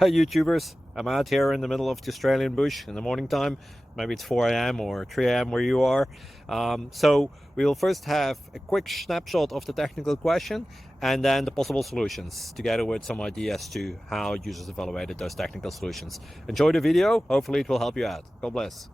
Hi YouTubers, I'm out here in the middle of the Australian bush in the morning time. Maybe it's 4 a.m. or 3 a.m. where you are. So we will first have a quick snapshot of the technical question and then the possible solutions, together with some ideas to how users evaluated those technical solutions. Enjoy the video, hopefully it will help you out. God bless.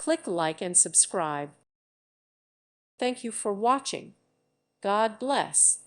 Click like and subscribe. Thank you for watching. God bless.